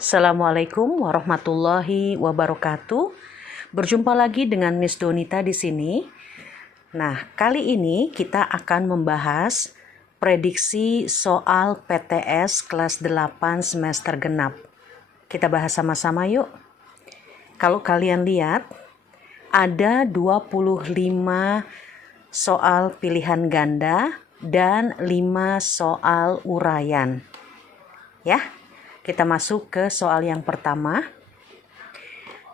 Assalamualaikum warahmatullahi wabarakatuh. Berjumpa lagi dengan Miss Donita di sini. Nah, kali ini kita akan membahas prediksi soal PTS kelas 8 semester genap. Kita bahas sama-sama yuk. Kalau kalian lihat, ada 25 soal pilihan ganda dan 5 soal uraian. Ya. Kita masuk ke soal yang pertama.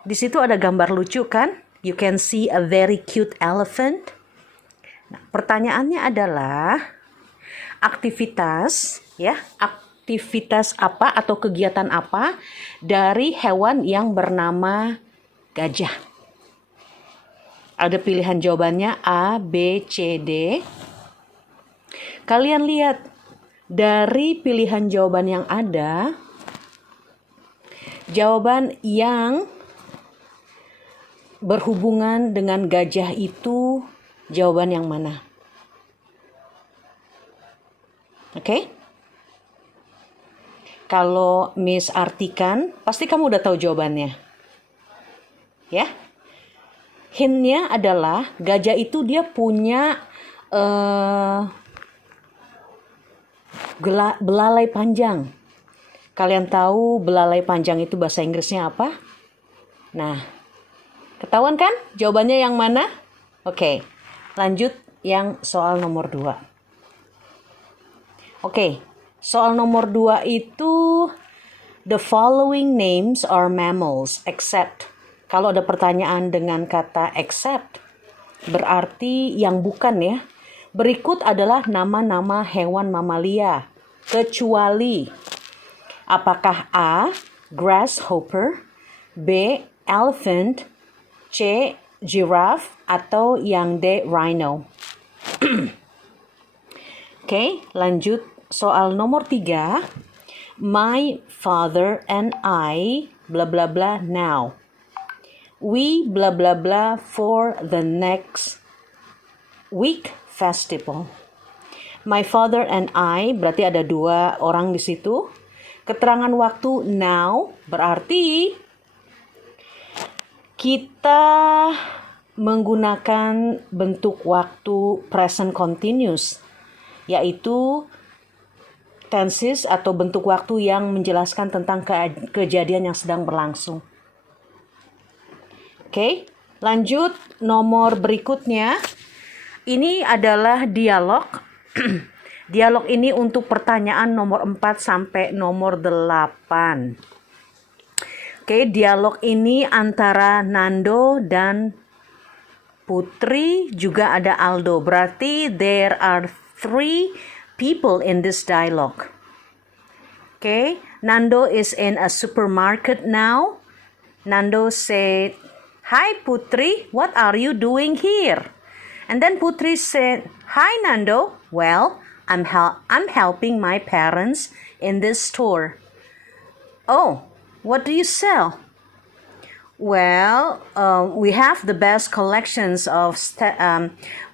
Di situ ada gambar lucu kan? You can see a very cute elephant. Nah, pertanyaannya adalah aktivitas apa atau kegiatan apa dari hewan yang bernama gajah? Ada pilihan jawabannya A, B, C, D. Kalian lihat dari pilihan jawaban yang ada, jawaban yang berhubungan dengan gajah itu jawaban yang mana? Oke? Kalau Miss artikan, pasti kamu udah tahu jawabannya. Ya? Hintnya adalah gajah itu dia punya belalai panjang. Kalian tahu belalai panjang itu bahasa Inggrisnya apa? Nah, ketahuan kan jawabannya yang mana? Oke, lanjut yang soal nomor 2. Oke, soal nomor 2 itu the following names are mammals except. Kalau ada pertanyaan dengan kata except, berarti yang bukan ya. Berikut adalah nama-nama hewan mamalia, kecuali. Apakah A, grasshopper, B, elephant, C, giraffe, atau yang D, rhino? Oke, lanjut soal nomor 3. My father and I, blah blah blah now. We blah blah blah for the next week festival. My father and I, berarti ada 2 orang di situ. Keterangan waktu now berarti kita menggunakan bentuk waktu present continuous, yaitu tenses atau bentuk waktu yang menjelaskan tentang kejadian yang sedang berlangsung. Oke, lanjut nomor berikutnya. Ini adalah dialog. Dialog ini untuk pertanyaan nomor 4 sampai nomor 8. Oke, dialog ini antara Nando dan Putri, juga ada Aldo. Berarti there are 3 people in this dialogue. Oke, Nando is in a supermarket now. Nando said, "Hi Putri, what are you doing here?" And then Putri said, "Hi Nando, well, I'm helping my parents in this store." "Oh, what do you sell?" "Well, we have the best collections of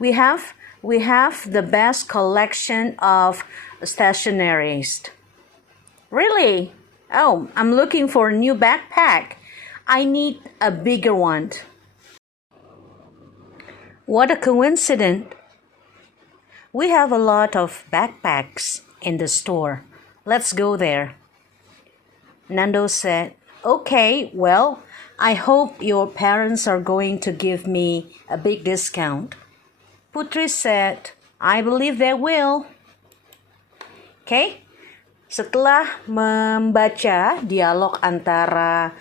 we have the best collection of stationeries." "Really? Oh, I'm looking for a new backpack. I need a bigger one." "What a coincidence. We have a lot of backpacks in the store. Let's go there." Nando said, "Okay, well, I hope your parents are going to give me a big discount." Putri said, "I believe they will." Okay, setelah membaca dialog antara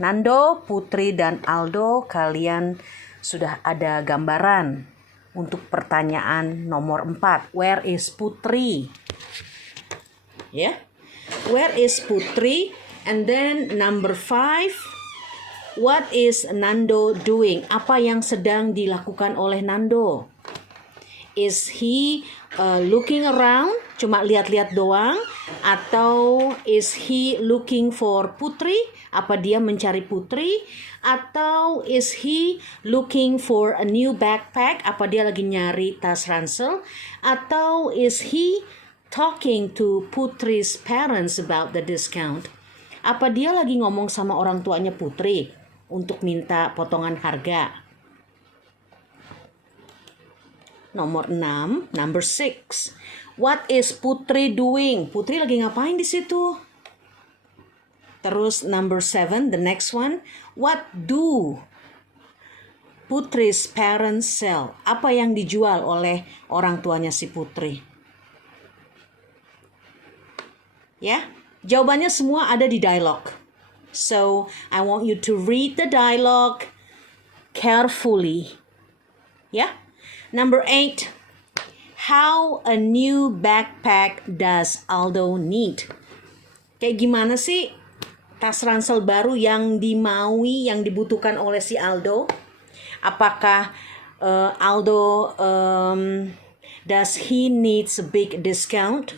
Nando, Putri, dan Aldo, kalian sudah ada gambaran untuk pertanyaan nomor 4. Where is Putri? Yeah. Where is Putri? And then number 5. What is Nando doing? Apa yang sedang dilakukan oleh Nando? Is he looking around? Cuma lihat-lihat doang? Atau is he looking for Putri? Apa dia mencari Putri? Atau is he looking for a new backpack? Apa dia lagi nyari tas ransel? Atau is he talking to Putri's parents about the discount? Apa dia lagi ngomong sama orang tuanya Putri untuk minta potongan harga? Nomor 6, number 6. What is Putri doing? Putri lagi ngapain di situ? Terus number 7, the next one. What do Putri's parents sell? Apa yang dijual oleh orang tuanya si Putri? Ya, jawabannya semua ada di dialog. So, I want you to read the dialogue carefully. Ya. Number 8. How a new backpack does Aldo need? Kayak gimana sih tas ransel baru yang dimaui, yang dibutuhkan oleh si Aldo? Apakah Aldo does he needs a big discount?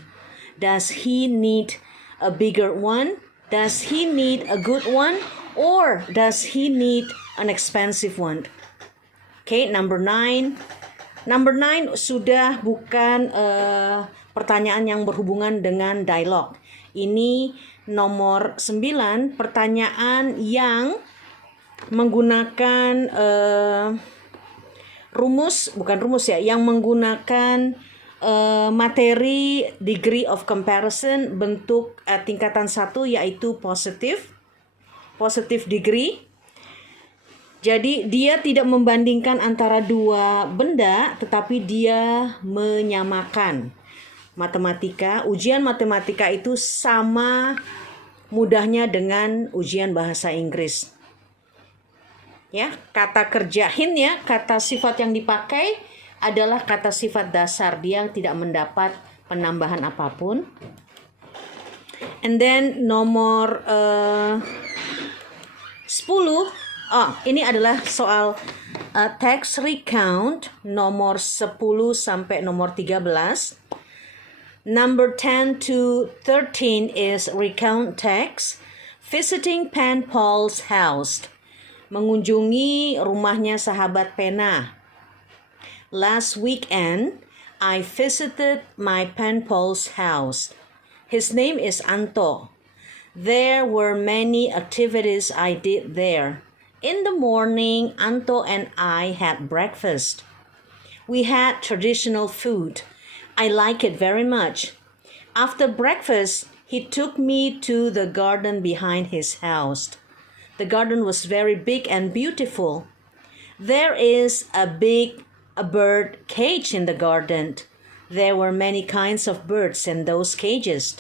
Does he need a bigger one? Does he need a good one? Or does he need an expensive one? Okay, number 9. Number 9 sudah bukan pertanyaan yang berhubungan dengan dialog. Ini nomor 9, pertanyaan yang menggunakan yang menggunakan materi degree of comparison bentuk tingkatan 1, yaitu positive degree. Jadi dia tidak membandingkan antara dua benda, tetapi dia menyamakan. Ujian matematika itu sama mudahnya dengan ujian bahasa Inggris. Ya, kata kerjain ya, kata sifat yang dipakai adalah kata sifat dasar. Dia tidak mendapat penambahan apapun. And then nomor 10. Ini adalah soal text recount nomor 10 sampai nomor 13. Number 10 to 13 is recount text. Visiting Pen Paul's house. Mengunjungi rumahnya sahabat pena. Last weekend, I visited my pen pal's house. His name is Anto. There were many activities I did there. In the morning, Anto and I had breakfast. We had traditional food. I like it very much. After breakfast, he took me to the garden behind his house. The garden was very big and beautiful. There is a bird cage in the garden. There were many kinds of birds in those cages.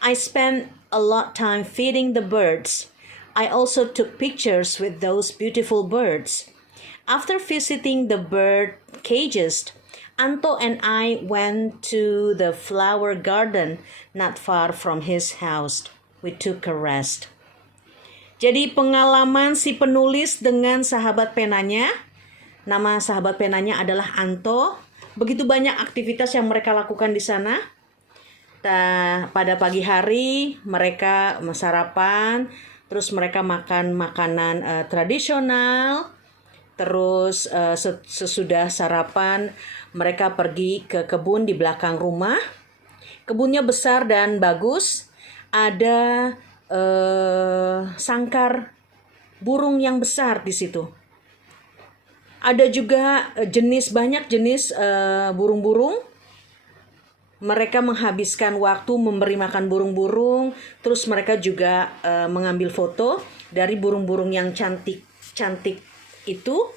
I spent a lot of time feeding the birds. I also took pictures with those beautiful birds. After visiting the bird cages, Anto and I went to the flower garden not far from his house. We took a rest. Jadi pengalaman si penulis dengan sahabat penanya. Nama sahabat penanya adalah Anto. Begitu banyak aktivitas yang mereka lakukan di sana. Pada pagi hari mereka sarapan, terus mereka makan makanan tradisional. Terus sesudah sarapan mereka pergi ke kebun di belakang rumah. Kebunnya besar dan bagus. Ada sangkar burung yang besar di situ. Ada juga banyak jenis burung-burung. Mereka menghabiskan waktu memberi makan burung-burung, terus mereka juga mengambil foto dari burung-burung yang cantik-cantik itu.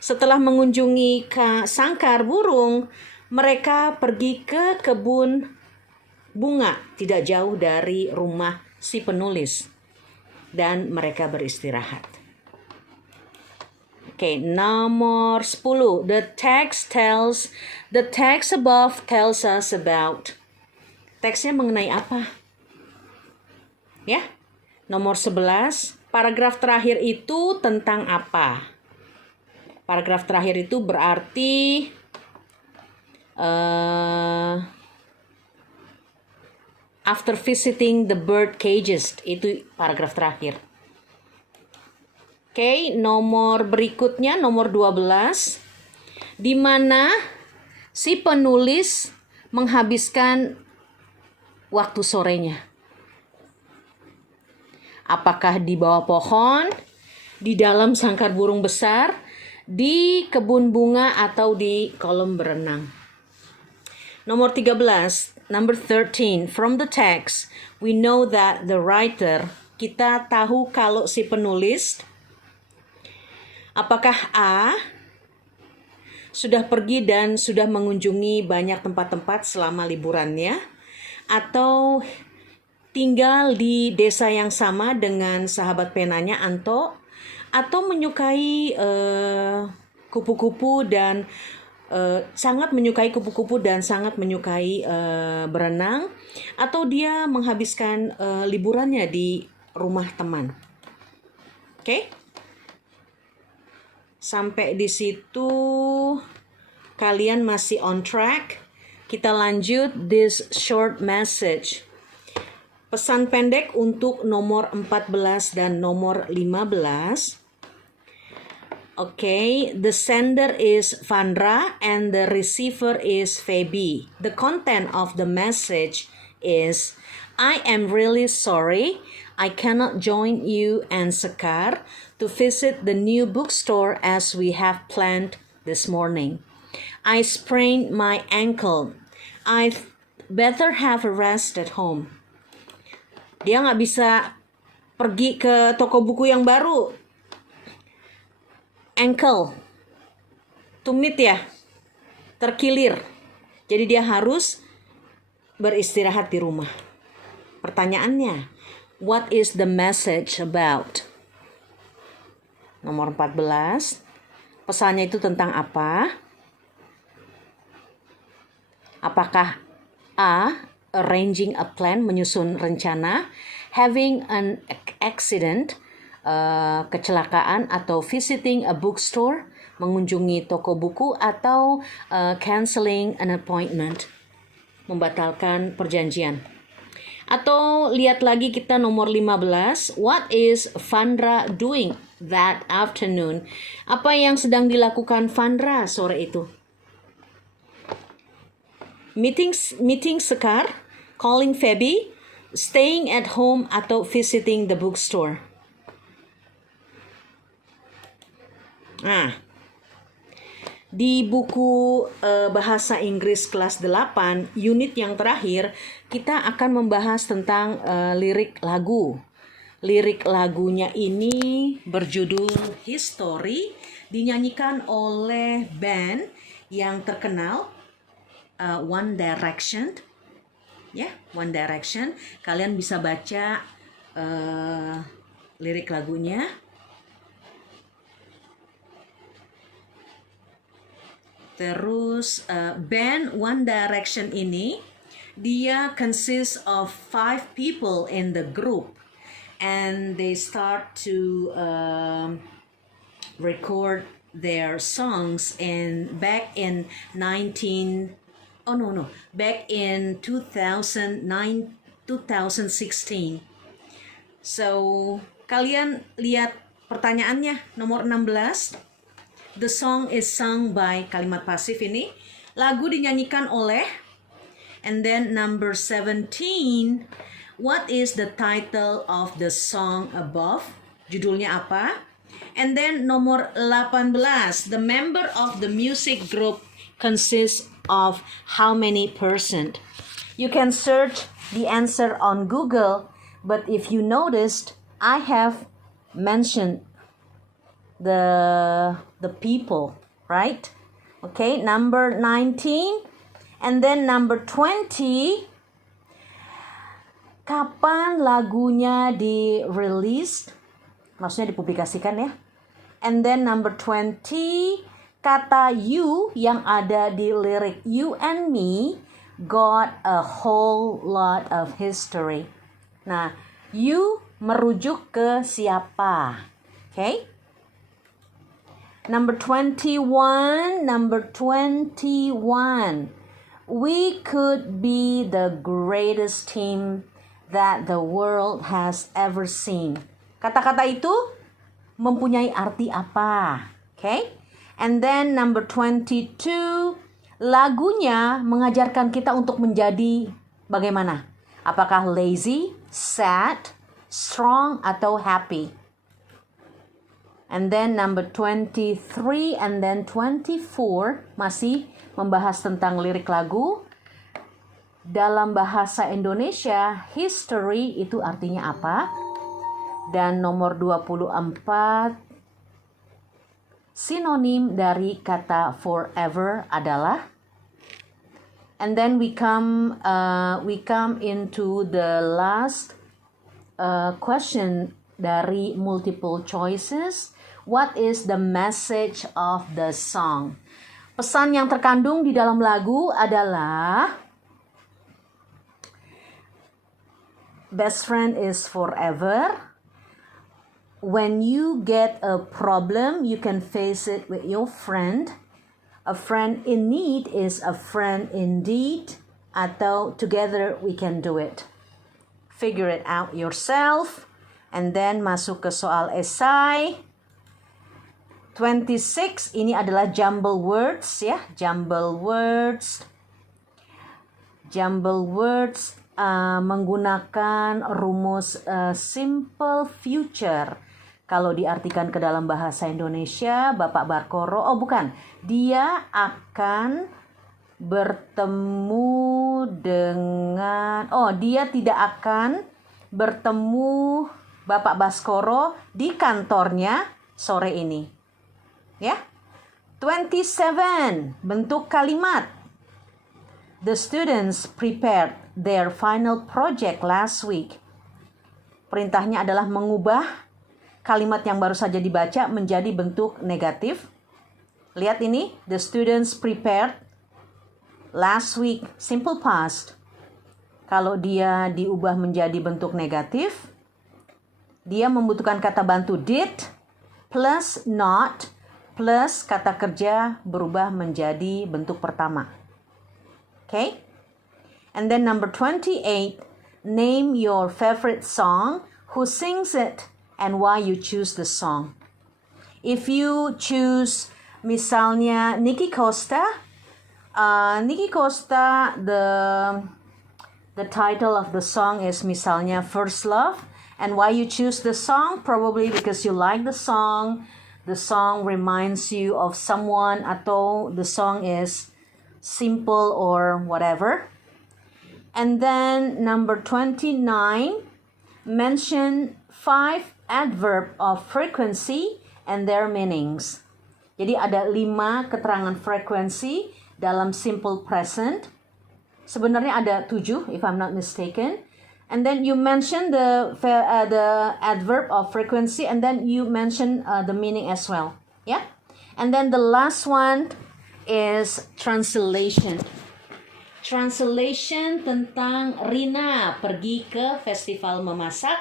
Setelah mengunjungi sangkar burung, mereka pergi ke kebun bunga tidak jauh dari rumah si penulis dan mereka beristirahat. Okay, nomor 10. The text above tells us about. Teksnya mengenai apa? Ya. Nomor 11. Paragraf terakhir itu tentang apa? Paragraf terakhir itu berarti after visiting the bird cages, itu paragraf terakhir. Oke, nomor berikutnya, nomor 12, di mana si penulis menghabiskan waktu sorenya. Apakah di bawah pohon, di dalam sangkar burung besar, di kebun bunga, atau di kolam berenang? Nomor 13, number 13. From the text, we know that the writer, kita tahu kalau si penulis, apakah A, sudah pergi dan sudah mengunjungi banyak tempat-tempat selama liburannya, atau tinggal di desa yang sama dengan sahabat penanya Anto, atau menyukai kupu-kupu dan sangat menyukai kupu-kupu dan sangat menyukai berenang, atau dia menghabiskan liburannya di rumah teman. Oke? Sampai di situ kalian masih on track. Kita lanjut this short message. Pesan pendek untuk nomor 14 dan nomor 15. Okay, the sender is Vandra and the receiver is Feby. The content of the message is, I am really sorry I cannot join you and Sekar to visit the new bookstore as we have planned this morning. I sprained my ankle. I'd better have a rest at home. Dia nggak bisa pergi ke toko buku yang baru. Ankle, tumit ya, terkilir. Jadi dia harus beristirahat di rumah. Pertanyaannya, what is the message about? Nomor 14, pesannya itu tentang apa? Apakah A, arranging a plan, menyusun rencana, having an accident, kecelakaan, atau visiting a bookstore, mengunjungi toko buku, atau canceling an appointment, membatalkan perjanjian. Atau lihat lagi kita nomor 15, what is Vandra doing that afternoon? Apa yang sedang dilakukan Vandra sore itu? Meeting Sekar, calling Feby, staying at home, atau visiting the bookstore. Nah, di buku bahasa Inggris kelas 8, unit yang terakhir, kita akan membahas tentang lirik lagu. Lirik lagunya ini berjudul History, dinyanyikan oleh band yang terkenal, One Direction. Ya, One Direction. Kalian bisa baca lirik lagunya. Terus band One Direction ini, dia consists of 5 people in the group, and they start to record their songs back in 2016. So, kalian lihat pertanyaannya, nomor 16. The song is sung by, kalimat pasif ini. Lagu dinyanyikan oleh. And then number 17. What is the title of the song above? Judulnya apa? And then nomor 18. The member of the music group consists of how many percent? You can search the answer on Google, but if you noticed, I have mentioned the people, right? Okay, number 19, and then number 20. Kapan lagunya di-release? Maksudnya dipublikasikan ya. And then number 20, kata you yang ada di lirik You and Me got a whole lot of history. Nah, you merujuk ke siapa? Okay? Number 21. We could be the greatest team that the world has ever seen. Kata-kata itu mempunyai arti apa? Okay? And then number 22, lagunya mengajarkan kita untuk menjadi bagaimana? Apakah lazy, sad, strong atau happy. And then number 23 and then 24 masih membahas tentang lirik lagu. Dalam bahasa Indonesia, history itu artinya apa? Dan nomor 24, sinonim dari kata forever adalah. And then we come into the last question dari multiple choices. What is the message of the song? Pesan yang terkandung di dalam lagu adalah best friend is forever. When you get a problem, you can face it with your friend. A friend in need is a friend indeed. Atau together we can do it. Figure it out yourself. And then masuk ke soal esai. 26 ini adalah jumble words ya. Jumble words menggunakan rumus simple future. Kalau diartikan ke dalam bahasa Indonesia, Bapak Barkoro, dia akan bertemu dengan, dia tidak akan bertemu Bapak Baskoro di kantornya sore ini. Ya. 27, bentuk kalimat. The students prepared their final project last week. Perintahnya adalah mengubah kalimat yang baru saja dibaca menjadi bentuk negatif. Lihat ini, the students prepared last week, simple past. Kalau dia diubah menjadi bentuk negatif, dia membutuhkan kata bantu did plus not plus kata kerja berubah menjadi bentuk pertama. Okay? And then number 28, name your favorite song, who sings it, and why you choose the song. If you choose misalnya Nikki Costa, the title of the song is misalnya First Love, and why you choose the song, probably because you like the song reminds you of someone, atau the song is simple or whatever. And then number 29, mention 5 adverb of frequency and their meanings. Jadi ada 5 keterangan frekuensi dalam simple present. Sebenarnya ada 7 if I'm not mistaken. And then you mention the adverb of frequency, and then you mention the meaning as well. Yeah. And then the last one is translation. Translation tentang Rina pergi ke festival memasak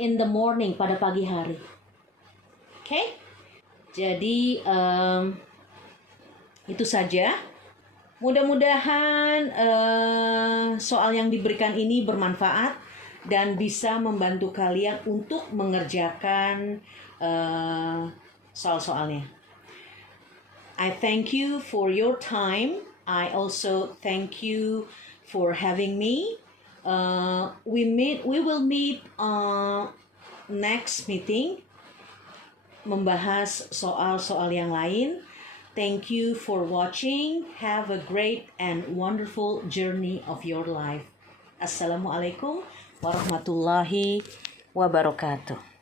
in the morning, pada pagi hari. Okay. Jadi itu saja. Mudah-mudahan soal yang diberikan ini bermanfaat dan bisa membantu kalian untuk mengerjakan soal-soalnya. I thank you for your time. I also thank you for having me. We will meet next meeting membahas soal-soal yang lain. Thank you for watching. Have a great and wonderful journey of your life. Assalamualaikum warahmatullahi wabarakatuh.